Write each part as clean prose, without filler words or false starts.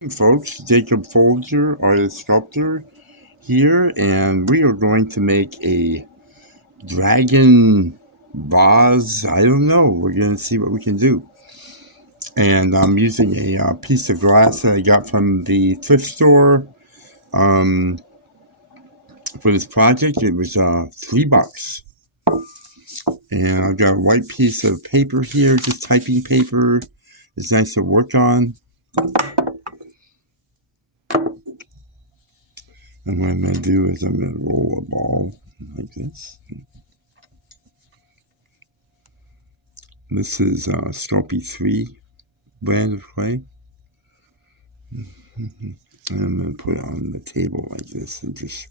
Hey folks, Jacob Folger, artist sculptor here, and we are going to make a dragon vase. I don't know. We're going to see what we can do. And I'm using a piece of glass that I got from the thrift store um, for this project. It was $3. And I've got a white piece of paper here, just typing paper. It's nice to work on. And what I'm going to do is I'm going to roll a ball like this. This is Sculpey 3 brand of clay. And I'm going to put it on the table like this and just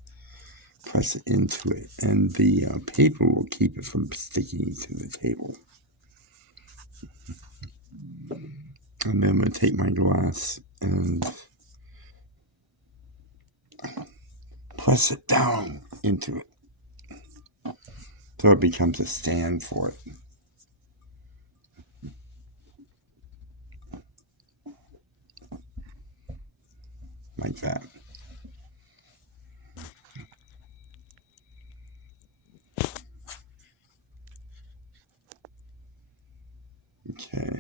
press it into it. And the paper will keep it from sticking to the table. And then I'm going to take my glass and press it down into it so it becomes a stand for it. Like that. Okay.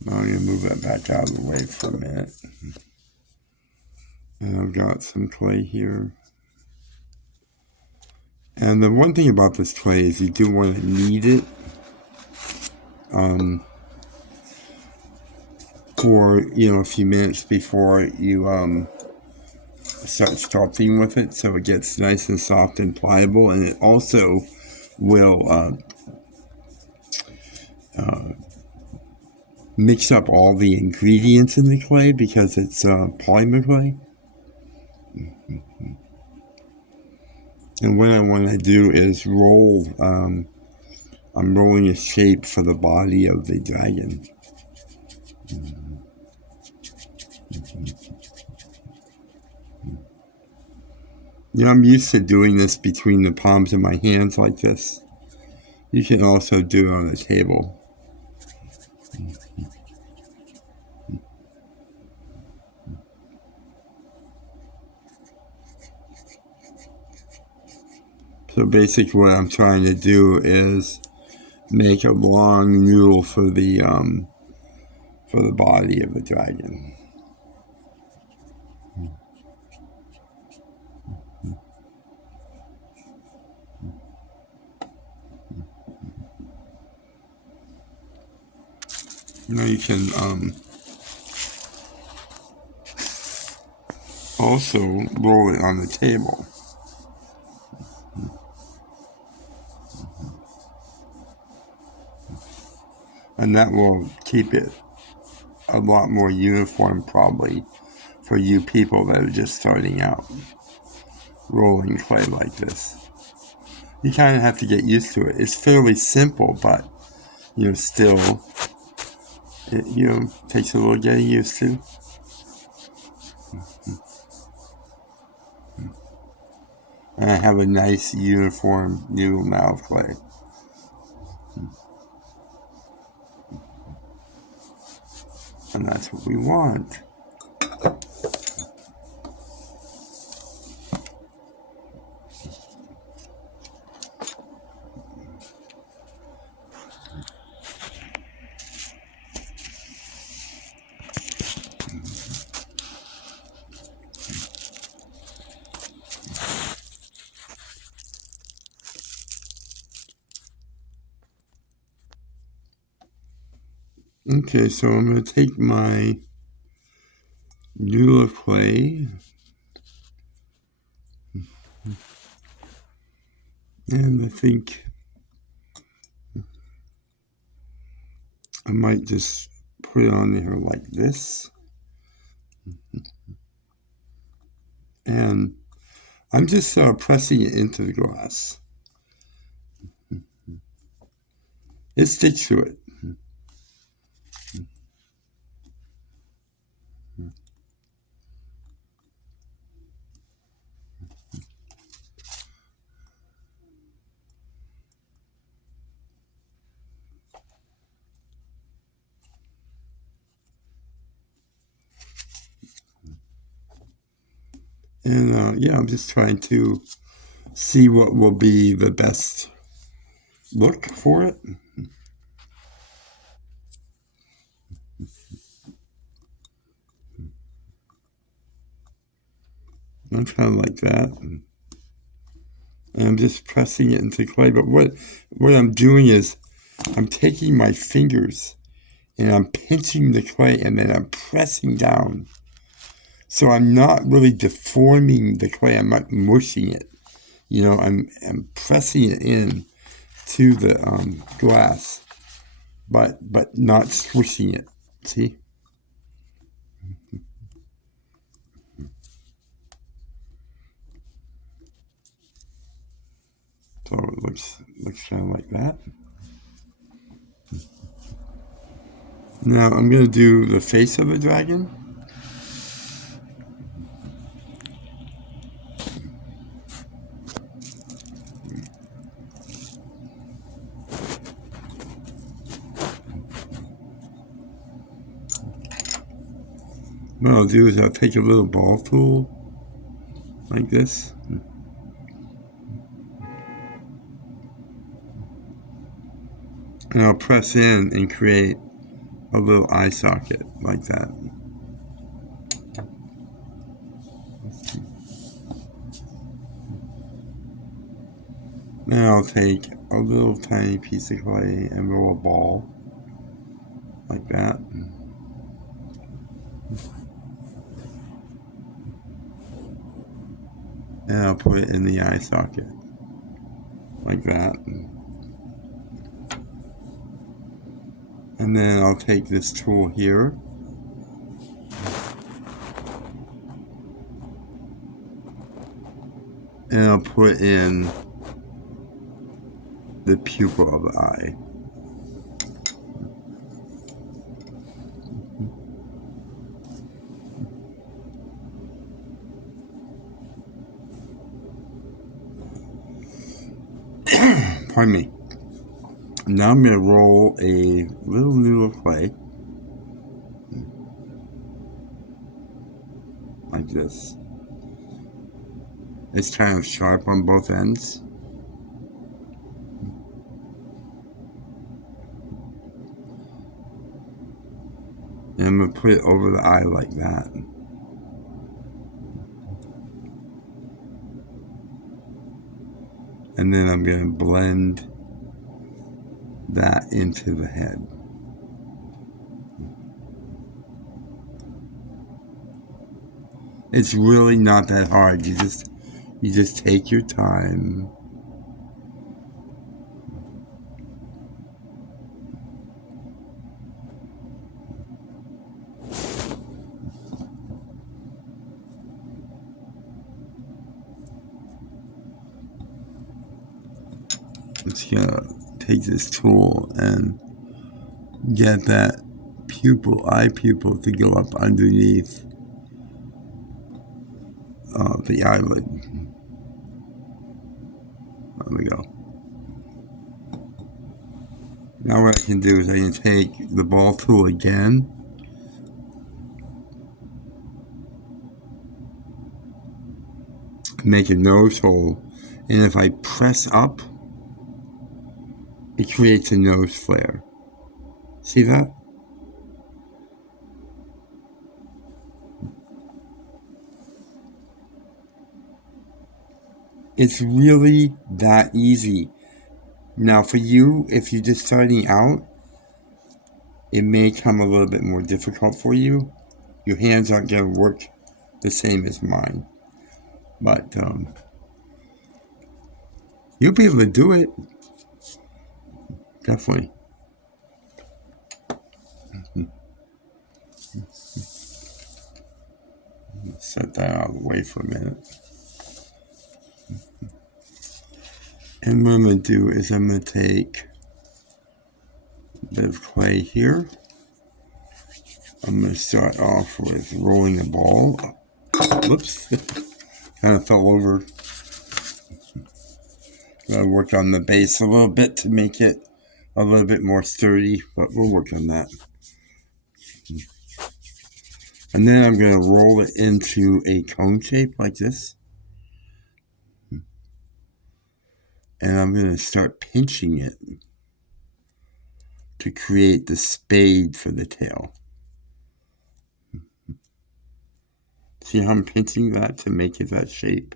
Now I'm going to move that back out of the way for a minute. And I've got some clay here. And the one thing about this clay is you do want to knead it for a few minutes before you start sculpting with it, so it gets nice and soft and pliable. And it also will mix up all the ingredients in the clay because it's polymer clay. And what I want to do is roll. I'm rolling a shape for the body of the dragon. I'm used to doing this between the palms of my hands like this. You can also do it on the table. So basically what I'm trying to do is make a long noodle for the body of the dragon. Now you can also roll it on the table. And that will keep it a lot more uniform probably for you people that are just starting out rolling clay like this. You kind of have to get used to it. It's fairly simple, but still it takes a little getting used to. And I have a nice uniform noodle now of clay. And that's what we want. Okay, so I'm going to take my noodle of clay and I think I might just put it on there like this. And I'm just pressing it into the glass. It sticks to it. And yeah, I'm just trying to see what will be the best look for it. I'm kind of like that. And I'm just pressing it into clay. But what I'm doing is I'm taking my fingers and I'm pinching the clay and then I'm pressing down. So I'm not really deforming the clay. I'm not mushing it. You know, I'm pressing it in to the glass, but not squishing it. See? So it looks kind of like that. Now I'm going to do the face of the dragon. What I'll do is I'll take a little ball tool like this. And I'll press in and create a little eye socket like that. Then I'll take a little tiny piece of clay and roll a ball like that. And I'll put it in the eye socket like that. And then I'll take this tool here and I'll put in the pupil of the eye. Pardon me. Now I'm going to roll a little noodle of clay like this. It's kind of sharp on both ends. And I'm going to put it over the eye like that. And then I'm going to blend that into the head. It's really not that hard. You just take your time. Just gonna take this tool and get that eye pupil to go up underneath the eyelid. There we go. Now what I can do is I can take the ball tool again make a nose hole, and if I press up, it creates a nose flare. See that? It's really that easy. Now for you, if you're just starting out, it may come a little bit more difficult for you. Your hands aren't going to work the same as mine. But you'll be able to do it. Definitely. Set that out of the way for a minute. And what I'm going to do is I'm going to take a bit of clay here. I'm going to start off with rolling the ball. Whoops. Kind of fell over. I'm going to work on the base a little bit to make it a little bit more sturdy, but we'll work on that. And then I'm going to roll it into a cone shape like this. And I'm going to start pinching it to create the spade for the tail. See how I'm pinching that to make it that shape?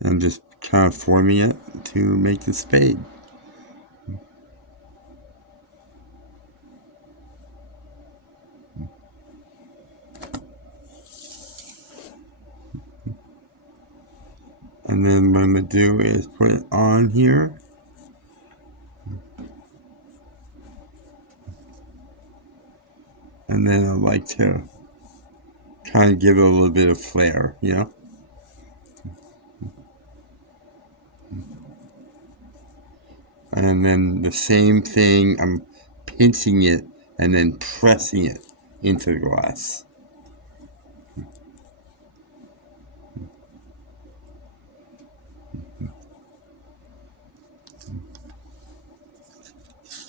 And I'm just kind of forming it to make the spade. And then what I'm going to do is put it on here. And then I like to kind of give it a little bit of flair, you know? And then the same thing, I'm pinching it and then pressing it into the glass.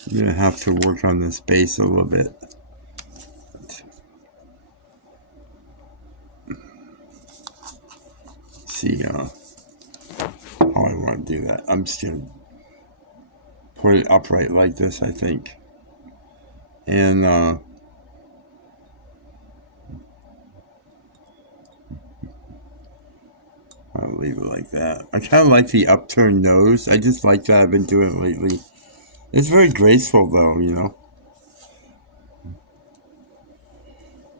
I'm going to have to work on this base a little bit. See how I want to do that. I'm just going to put it upright like this, I think. And I'll leave it like that. I kind of like the upturned nose. I just like that. I've been doing it lately. It's very graceful though, you know.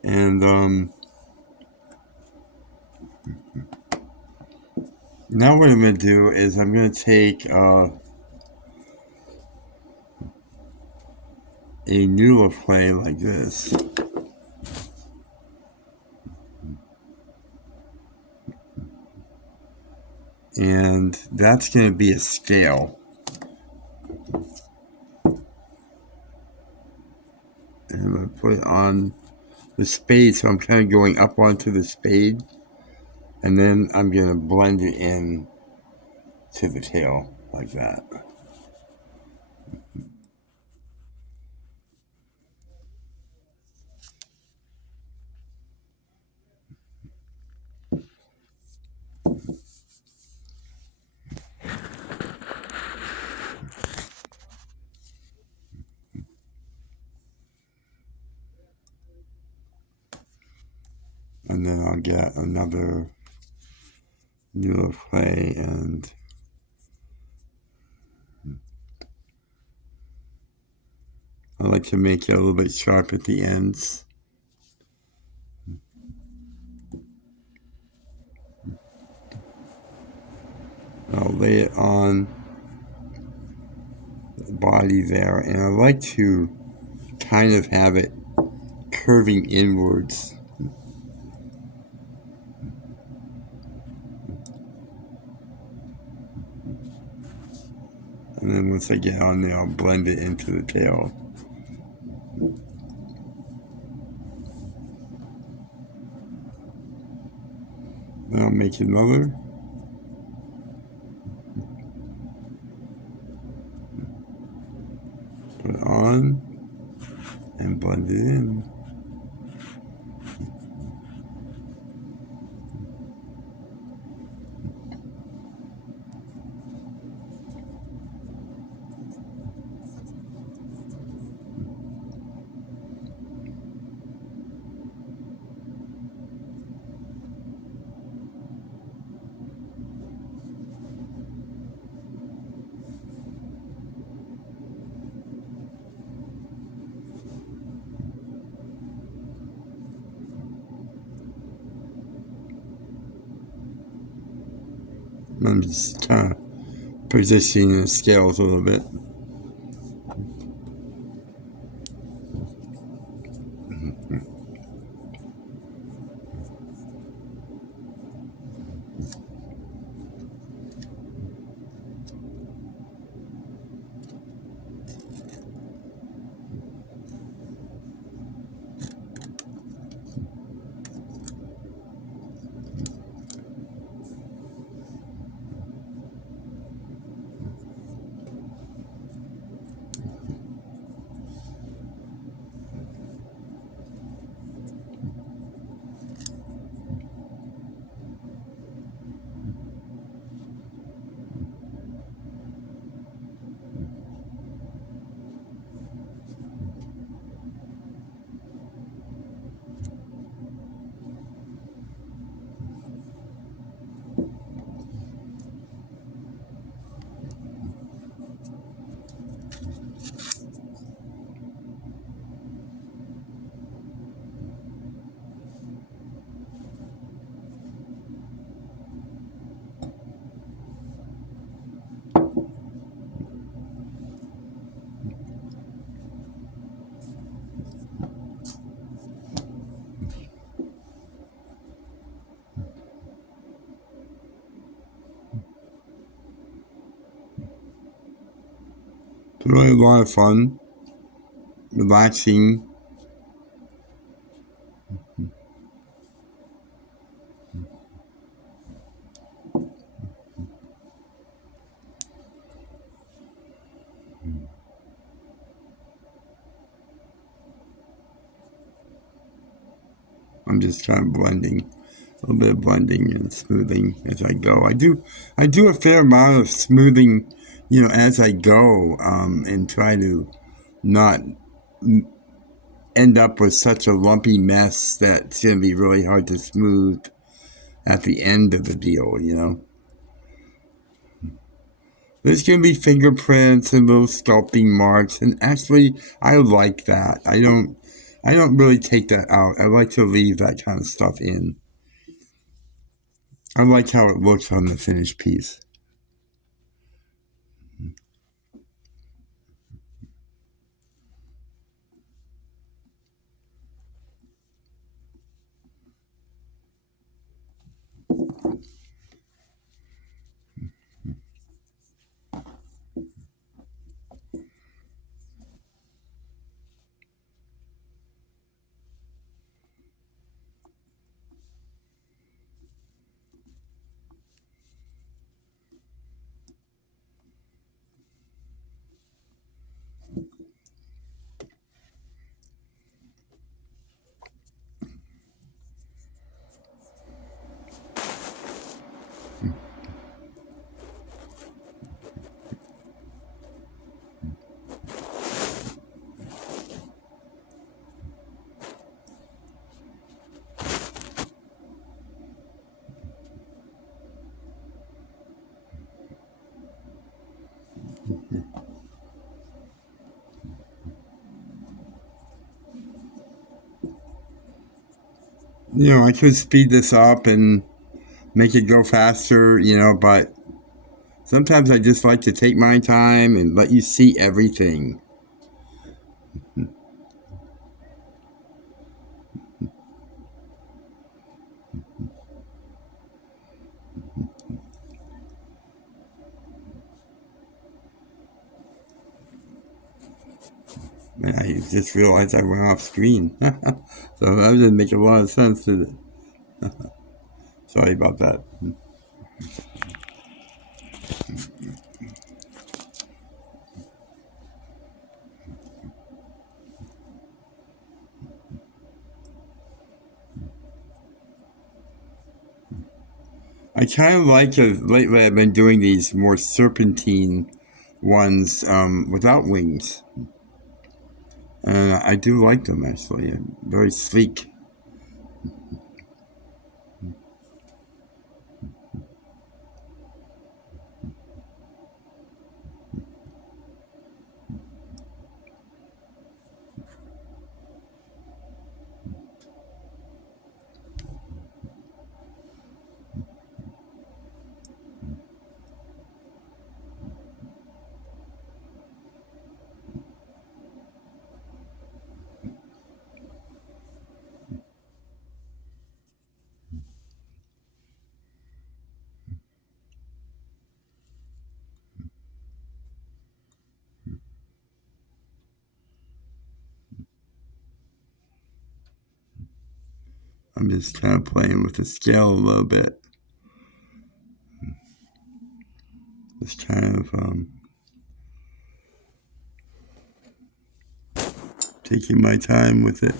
And now what I'm going to do is I'm going to take a noodle clay like this. And that's going to be a scale. And I'm going to put it on the spade, so I'm kind of going up onto the spade. And then I'm going to blend it in to the tail like that. And then I'll get another noodle clay and I like to make it a little bit sharp at the ends. I'll lay it on the body there, and I like to kind of have it curving inwards. And then once I get on there, I'll blend it into the tail. Then I'll make another. Put it on and blend it in. I'm just kind of positioning the scales a little bit. It's really a lot of fun, relaxing. I'm just kind of blending, a little bit of blending and smoothing as I go. I do a fair amount of smoothing, as I go, and try to not end up with such a lumpy mess that's going to be really hard to smooth at the end of the deal. There's going to be fingerprints and little sculpting marks, and actually, I like that. I don't really take that out. I like to leave that kind of stuff in. I like how it looks on the finished piece. I could speed this up and make it go faster, but sometimes I just like to take my time and let you see everything. And I just realized I went off screen. So that didn't make a lot of sense, did it? Sorry about that. I kind of like it. Lately I've been doing these more serpentine ones without wings. I do like them, actually. Very sleek. I'm just kind of playing with the scale a little bit. Just kind of taking my time with it.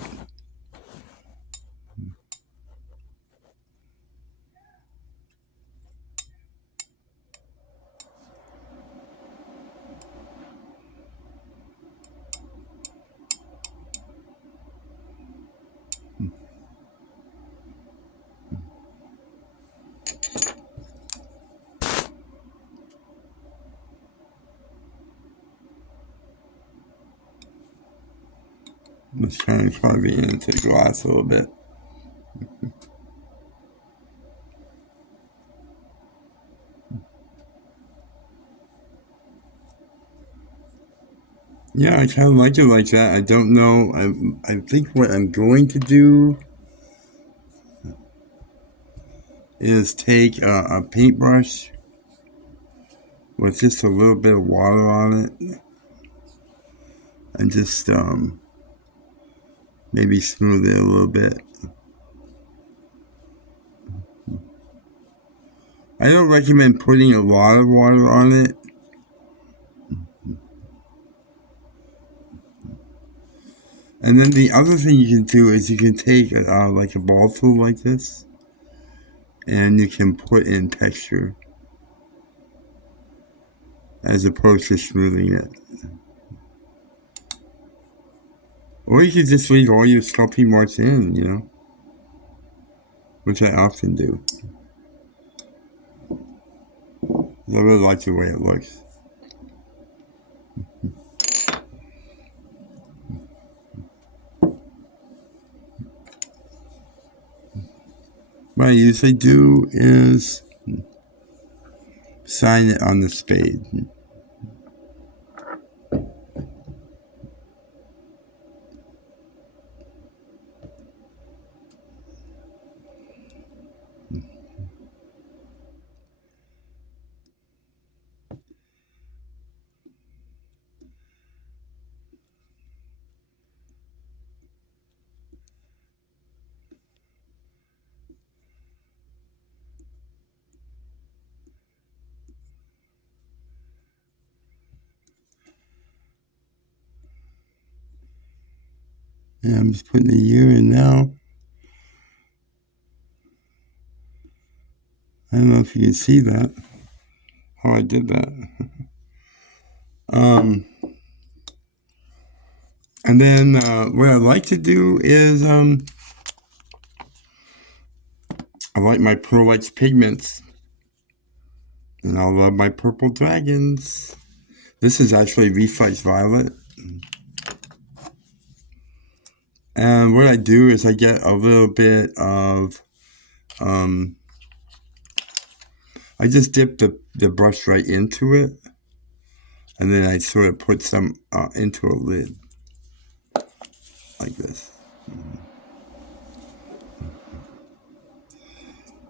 Just trying to carve it into the glass a little bit. Yeah, I kind of like it like that. I don't know. I think what I'm going to do is take a paintbrush with just a little bit of water on it and just maybe smooth it a little bit. I don't recommend putting a lot of water on it. And then the other thing you can do is you can take like a ball tool like this, and you can put in texture as opposed to smoothing it. Or you could just leave all your sculpting marks in, which I often do. I really like the way it looks. What I usually do is sign it on the spade. And I'm just putting the year in now. I don't know if you can see that, how I did that. And then what I like to do is I like my Reflex Pigments. And I love my purple dragons. This is actually Reflex Violet. And what I do is I get a little bit of, I just dip the brush right into it. And then I sort of put some into a lid. Like this.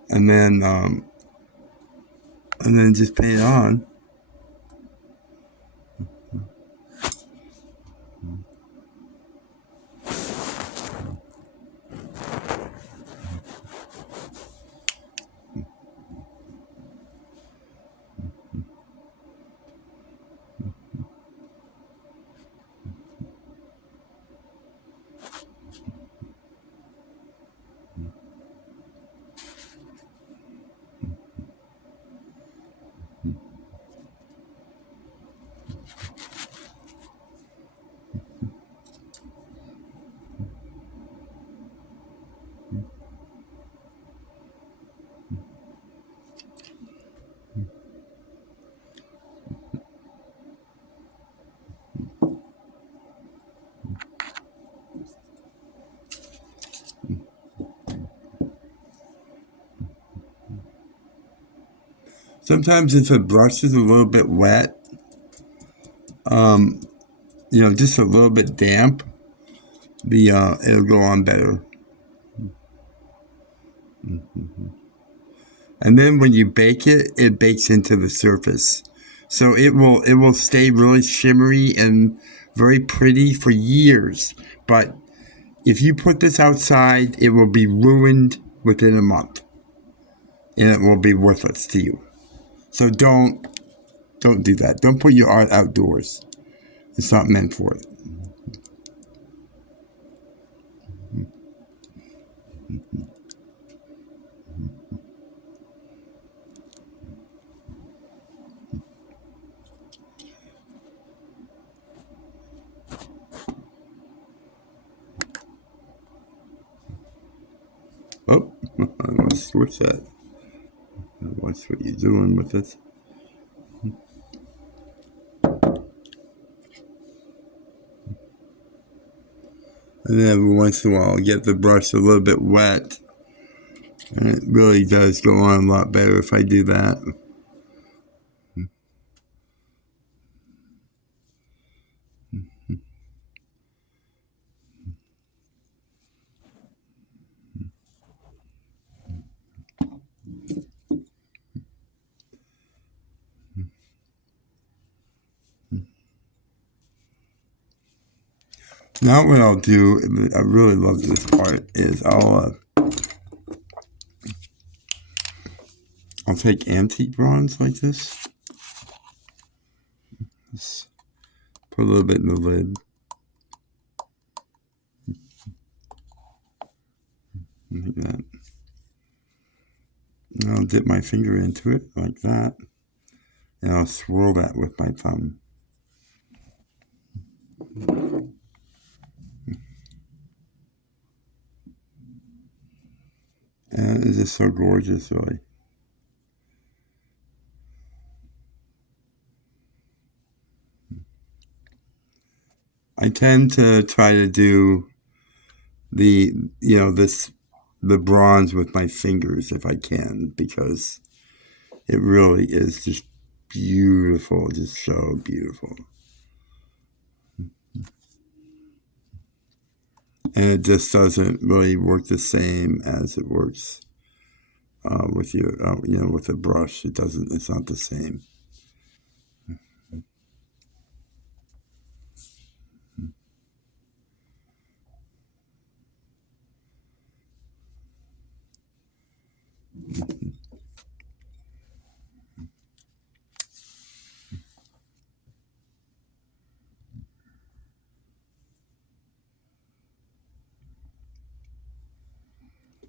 And then just paint it on. Sometimes if a brush is a little bit wet, just a little bit damp, it'll go on better. And then when you bake it, it bakes into the surface. So it will stay really shimmery and very pretty for years. But if you put this outside, it will be ruined within a month. And it will be worthless to you. So don't do that. Don't put your art outdoors. It's not meant for it. Oh, I want to switch that. Watch what you're doing with it. And then every once in a while, I'll get the brush a little bit wet. And it really does go on a lot better if I do that. Now what I'll do, I really love this part, is I'll take antique bronze like this. Just put a little bit in the lid. Like that. And I'll dip my finger into it like that. And I'll swirl that with my thumb. And it's just so gorgeous, really. I tend to try to do the bronze with my fingers if I can, because it really is just beautiful, just so beautiful. And it just doesn't really work the same as it works with with a brush. It's not the same.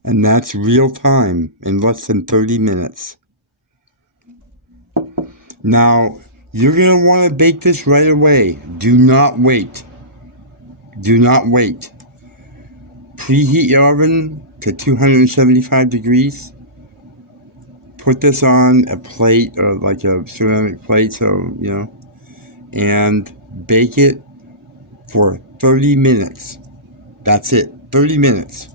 And that's real time in less than 30 minutes. Now, you're going to want to bake this right away. Do not wait. Do not wait. Preheat your oven to 275 degrees. Put this on a plate or like a ceramic plate, and bake it for 30 minutes. That's it, 30 minutes.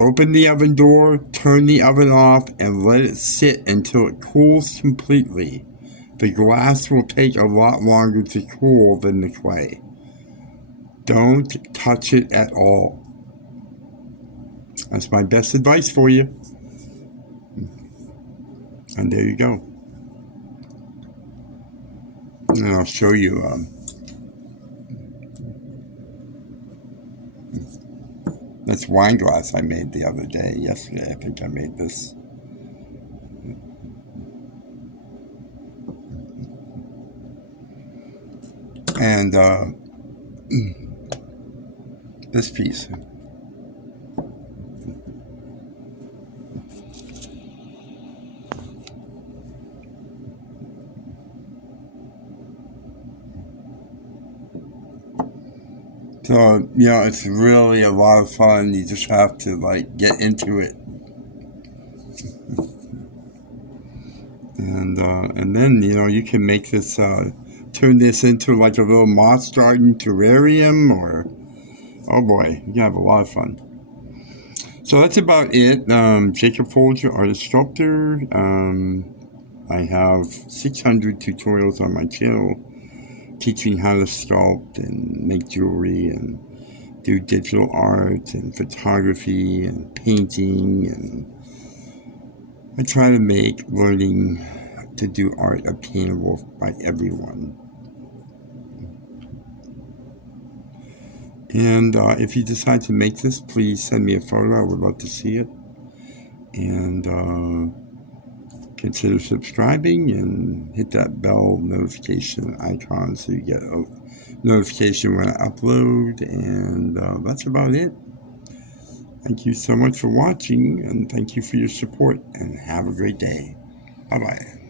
Open the oven door, turn the oven off, and let it sit until it cools completely. The glass will take a lot longer to cool than the clay. Don't touch it at all. That's my best advice for you. And there you go. And I'll show you. This wine glass I made the other day. Yesterday, I think I made this. And this piece. So, it's really a lot of fun. You just have to, get into it. And then, you can make this, turn this into like a little moss garden terrarium, or, oh boy, you can have a lot of fun. So that's about it. Jacob Folger, artist sculptor. I have 600 tutorials on my channel teaching how to sculpt and make jewelry and do digital art and photography and painting, and I try to make learning to do art obtainable by everyone. And if you decide to make this, please send me a photo. I would love to see it. And consider subscribing and hit that bell notification icon so you get a notification when I upload. And that's about it. Thank you so much for watching, and thank you for your support, and have a great day. Bye-bye.